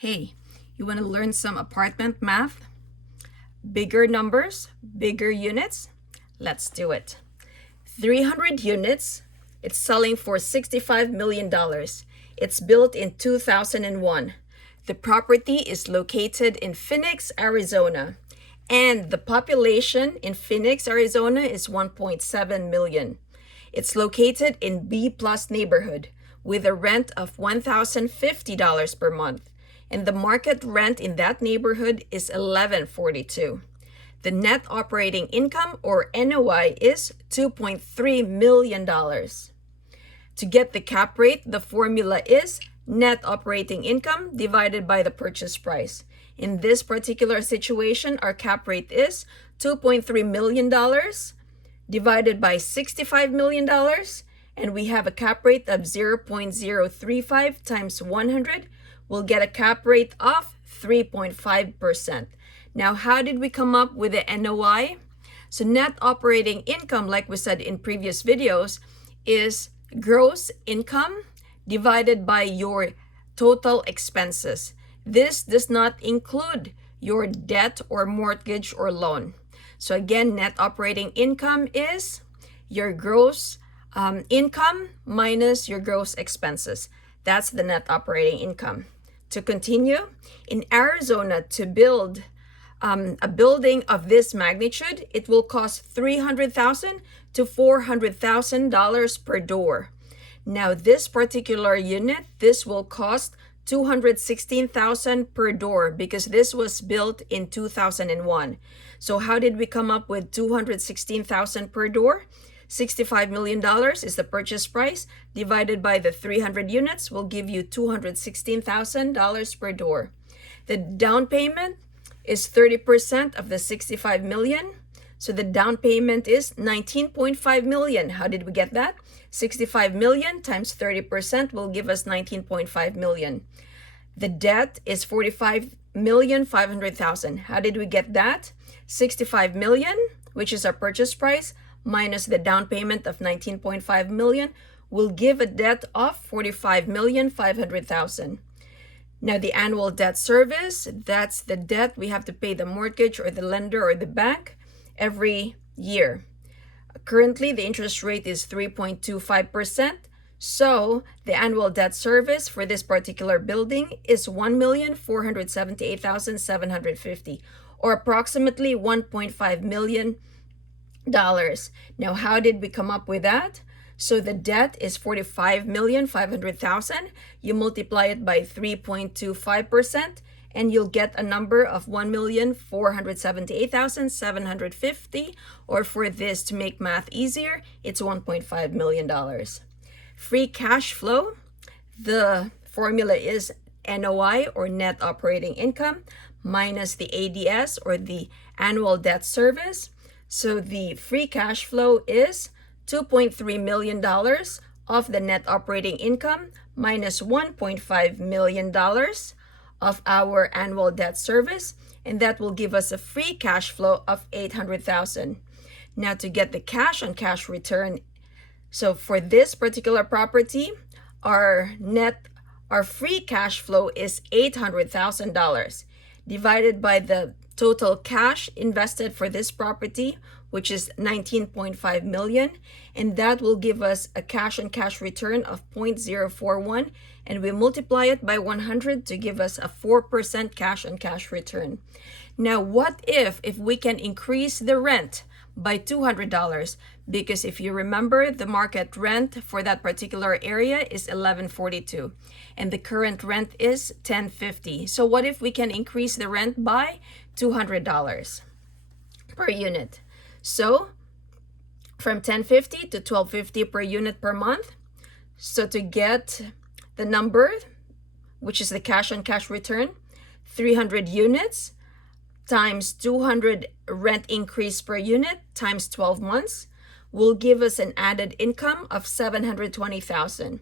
Hey, you want to learn some apartment math? Bigger numbers, bigger units? Let's do it. 300 units. It's selling for $65 million. It's built in 2001. The property is located in Phoenix, Arizona. And the population in Phoenix, Arizona is 1.7 million. It's located in B plus neighborhood with a rent of $1,050 per month. And the market rent in that neighborhood is $11.42. The net operating income, or NOI, is $2.3 million. To get the cap rate, the formula is net operating income divided by the purchase price. In this particular situation, our cap rate is $2.3 million divided by $65 million, and we have a cap rate of 0.035 times 100. We'll get a cap rate of 3.5%. Now, how did we come up with the NOI? So net operating income, like we said in previous videos, is gross income divided by your total expenses. This does not include your debt or mortgage or loan. So again, net operating income is your gross income minus your gross expenses. That's the net operating income. To continue, in Arizona, to build a building of this magnitude, it will cost $300,000 to $400,000 per door. Now, this particular unit, this will cost $216,000 per door because this was built in 2001. So how did we come up with $216,000 per door? $65 million is the purchase price divided by the 300 units will give you $216,000 per door. The down payment is 30% of the $65 million. So the down payment is $19.5 million. How did we get that? $65 million times 30% will give us $19.5 million. The debt is $45,500,000. How did we get that? $65 million, which is our purchase price, minus the down payment of $19.5 million, will give a debt of $45,500,000. Now, the annual debt service, that's the debt we have to pay the mortgage or the lender or the bank every year. Currently, the interest rate is 3.25%. So the annual debt service for this particular building is $1,478,750, or approximately $1.5 million. Now, how did we come up with that? So the debt is $45,500,000. You multiply it by 3.25%, and you'll get a number of $1,478,750, or for this to make math easier, it's $1.5 million. Free cash flow, the formula is NOI, or net operating income, minus the ADS, or the annual debt service. So the free cash flow is $2.3 million of the net operating income minus $1.5 million of our annual debt service, and that will give us a free cash flow of $800,000. Now, to get the cash on cash return, so for this particular property, our free cash flow is $800,000 divided by the total cash invested for this property, which is $19.5 million, and that will give us a cash on cash return of 0.041, and we multiply it by 100 to give us a 4% cash on cash return. Now, what if we can increase the rent by $200? Because if you remember, the market rent for that particular area is $11.42, and the current rent is $10.50. So what if we can increase the rent by $200 per unit? So from $10.50 to $12.50 per unit per month. So to get the number, which is the cash on cash return, 300 units times 200 rent increase per unit times 12 months will give us an added income of $720,000.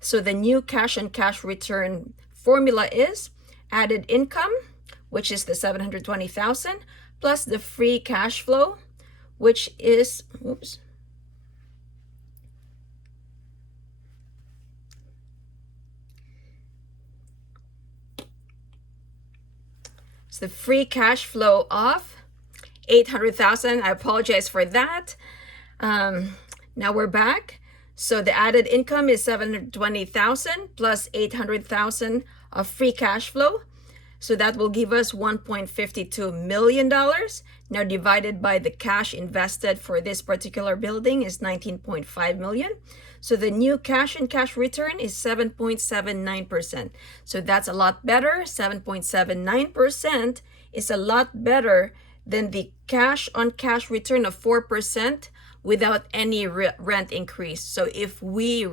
So the new cash on cash return formula is added income, which is the $720,000, plus the free cash flow, which is, So the free cash flow of 800,000. I apologize for that. Now we're back. So the added income is 720,000 plus 800,000 of free cash flow. So that will give us $1.52 million. Now divided by the cash invested for this particular building is 19.5 million. So the new cash and cash return is 7.79%. So that's a lot better. 7.79% is a lot better than the cash on cash return of 4% without any rent increase. So if we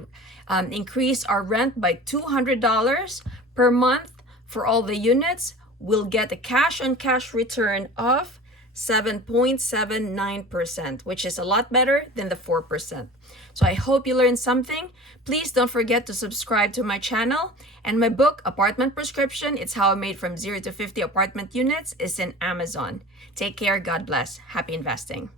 increase our rent by $200 per month for all the units, we'll get a cash on cash return of 7.79%, which is a lot better than the 4%. So I hope you learned something. Please don't forget to subscribe to my channel. And my book, Apartment Prescription, It's How I Made From 0 to 50 Apartment Units, is in Amazon. Take care. God bless. Happy investing.